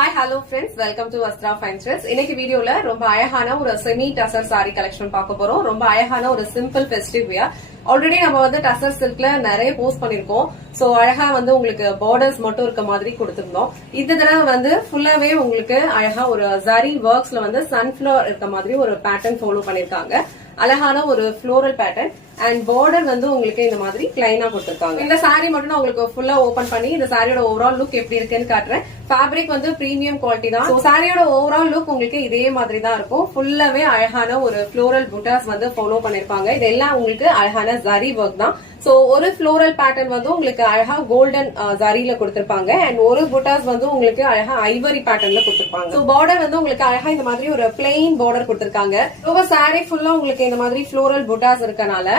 Hi hello friends, welcome to Vastra fine threads. இன்னைக்கு வீடியோல ரொம்ப அழகான ஒரு செமி டசர் சாரி கலெக்ஷன் பார்க்க போறோம். ரொம்ப அழகான ஒரு சிம்பிள் ஃபெஸ்டிவ் வியர். ஆல்ரெடி நம்ம டசர் சில்க்ல நிறைய போஸ்ட் பண்ணிருக்கோம். சோ அழகா உங்களுக்கு பார்டர்ஸ் மட்டும் இருக்க மாதிரி கொடுத்திருந்தோம். இந்த தடவை ஃபுல்லாவே உங்களுக்கு அழகா ஒரு ஜரி ஒர்க்ஸ்ல சன்ஃபிளவர் இருக்க மாதிரி ஒரு பேட்டர்ன் ஃபாலோ பண்ணிருக்காங்க. அழகான ஒரு ஃப்ளோரல் பேட்டர்ன் அண்ட் பார்டர் உங்களுக்கு இந்த மாதிரி பிளைனா கொடுத்திருக்காங்க. இந்த சாரி மட்டும் நான் உங்களுக்கு ஃபுல்லா ஓபன் பண்ணி இந்த சாரியோட ஓவரால் லுக் எப்படி இருக்குன்னு காட்டுறேன். ஃபேப்ரிக் பிரீமியம் குவாலிட்டி தான். சாரியோட ஓவரால் லுக் உங்களுக்கு இதே மாதிரி தான் இருக்கும். ஃபுல்லாவே அழகான ஒரு ஃப்ளோரல் புட்டாஸ் ஃபாலோ பண்ணிருப்பாங்க. இதெல்லாம் உங்களுக்கு அழகான ஜரி ஒர்க் தான். சோ ஒரு ஃப்ளோரல் பேட்டர்ன் உங்களுக்கு அழகா கோல்டன் ஜரியில கொடுத்திருப்பாங்க அண்ட் ஒரு புட்டாஸ் உங்களுக்கு அழகா ஐவரி பேட்டர்ன்ல கொடுத்திருப்பாங்க. சோ பார்டர் உங்களுக்கு அழகா இந்த மாதிரி ஒரு பிளெயின் பார்டர் கொடுத்திருக்காங்க. ரொம்ப சாரி ஃபுல்லா உங்களுக்கு இந்த மாதிரி ஃப்ளோரல் புட்டாஸ் இருக்கனால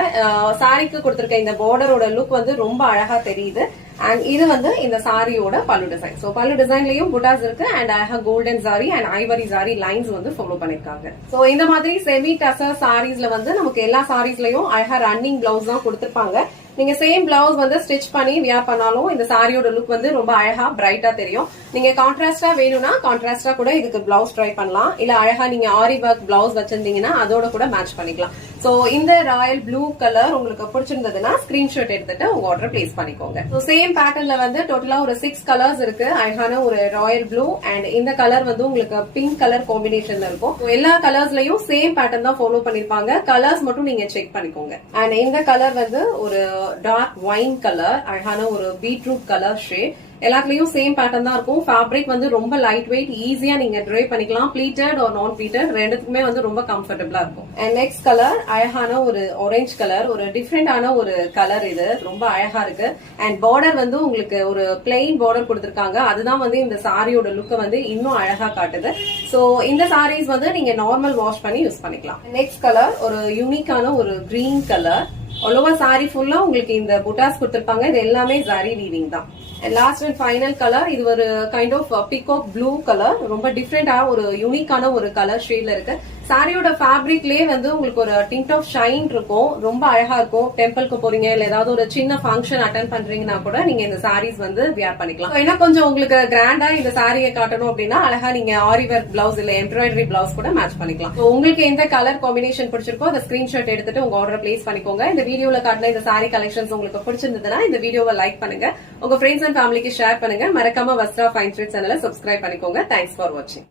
சாரிக்கு கொடுத்திருக்க இந்த பார்டரோட லுக் ரொம்ப அழகா தெரியுது. அண்ட் இது இந்த சாரியோட பல்லு டிசைன். சோ பல்லு டிசைன்லயும் புட்டாஸ் இருக்கு அண்ட் அழகா golden sorry and Ivory sorry lines follow பண்ணிருக்காங்க. சோ இந்த மாதிரி செமி டசர் சாரீஸ்ல நமக்கு எல்லா சாரீஸ்லயும் அழகா ரன்னிங் பிளவுஸ் தான் கொடுத்திருப்பாங்க. நீங்க சேம் பிளவுஸ் ஸ்டிச் பண்ணி வியர் பண்ணாலும் இந்த சாரியோட லுக் ரொம்ப அழகா பிரைட்டா தெரியும். நீங்க கான்ட்ராஸ்டா வேணும்னா கான்ட்ராஸ்டா கூட இதுக்கு பிளவுஸ் ட்ரை பண்ணலாம். இல்ல அழகா நீங்க ஆரி ஒர்க் பிளவுஸ் வச்சிருந்தீங்கன்னா அதோட கூட மேட்ச் பண்ணிக்கலாம். சோ இந்த ராயல் ப்ளூ கலர் உங்களுக்கு பிடிச்சிருந்ததுன்னா ஸ்கிரீன்ஷாட் எடுத்துட்டு உங்க ஆர்டர் பிளேஸ் பண்ணிக்கோங்க. சோ சேம் பேட்டர்ன்ல டோட்டலா ஒரு 6 கலர்ஸ் இருக்கு. அழகான ஒரு ராயல் ப்ளூ அண்ட் இந்த கலர் உங்களுக்கு பிங்க் கலர் காம்பினேஷன்ல இருக்கும். எல்லா கலர்ஸ்லயும் சேம் பேட்டர்ன் தான் ஃபாலோ பண்ணிருப்பாங்க. கலர்ஸ் மட்டும் நீங்க செக் பண்ணிக்கோங்க. அண்ட் இந்த கலர் ஒரு டார்க் வைன் கலர், அழகான ஒரு பீட்ரூட் கலர் ஷேட். எல்லாத்துலயும் சேம் பேட்டர்ன் தான் இருக்கும். ஃபேப்ரிக் ரொம்ப லைட் வெயிட், ஈஸியா நீங்க ட்ரை பண்ணிக்கலாம். ப்ளீட்டட் ஆர் நான் ப்ளீட்டட் ரெண்டுக்குமே ரொம்ப கம்ஃபர்டபுளா இருக்கும். அண்ட் நெக்ஸ்ட் கலர் அழகான ஒரு ஆரஞ்சு கலர், ஒரு டிஃப்ரெண்டான ஒரு கலர். இது ரொம்ப அழகா இருக்கு. அண்ட் பார்டர் உங்களுக்கு ஒரு பிளெயின் பார்டர் கொடுத்திருக்காங்க. அதுதான் இந்த சாரியோட லுக்க இன்னும் அழகா காட்டுது. சோ இந்த சாரீஸ் நீங்க நார்மல் வாஷ் பண்ணி யூஸ் பண்ணிக்கலாம். நெக்ஸ்ட் கலர் ஒரு யூனிக்கான ஒரு கிரீன் கலர். ஆல் சாரி ஃபுல்லா உங்களுக்கு இந்த புட்டாஸ் கொடுத்திருப்பாங்க. இது எல்லாமே ஜரி வீவிங் தான். லாஸ்ட் அண்ட் ஃபைனல் கலர் இது ஒரு kind of peacock blue colour. ரொம்ப டிஃப்ரெண்டா ஒரு யூனிக்கான ஒரு கலர் ஷேட்ல இருக்கு. சாரியோட ஃபேப்ரிக்லயே உங்களுக்கு ஒரு டிண்ட் ஆஃப் ஷைன் இருக்கும். ரொம்ப அழகா இருக்கும். டெம்பிளுக்கு போறீங்க இல்ல ஏதாவது ஒரு சின்ன ஃபங்க்ஷன் அட்டென்ட் பண்றீங்கன்னா கூட நீங்க இந்த சாரீஸ் வியர் பண்ணிக்கலாம். ஏன்னா கொஞ்சம் உங்களுக்கு கிராண்டா இந்த சாரியை காட்டணும் அப்படின்னா அழகா நீங்க ஆரி ஒர்க் பிளவுஸ் இல்ல எம்ப்ராய்டரி பிளவுஸ் கூட மேட்ச் பண்ணிக்கலாம். உங்களுக்கு எந்த கலர் காம்பினேஷன் பிடிச்சிருக்கோ அந்த ஸ்கிரீன்ஷாட் எடுத்துட்டு உங்க ஆர்டர் பிளேஸ் பண்ணிக்கோங்க. இந்த வீடியோல காட்டின இந்த சாரி கலெக்ஷன்ஸ் உங்களுக்கு பிடிச்சிருந்ததுன்னா இந்த வீடியோவை லைக் பண்ணுங்க. உங்க ஃப்ரெண்ட்ஸ் அண்ட் ஃபேமிலிக்கு ஷேர் பண்ணுங்க. மறக்காம வஸ்த்ரா ஃபைன் த்ரெட்ஸ் சேனலை சப்ஸ்கிரைப் பண்ணிக்கோங்க. தேங்க்ஸ் ஃபார் வாட்சிங்.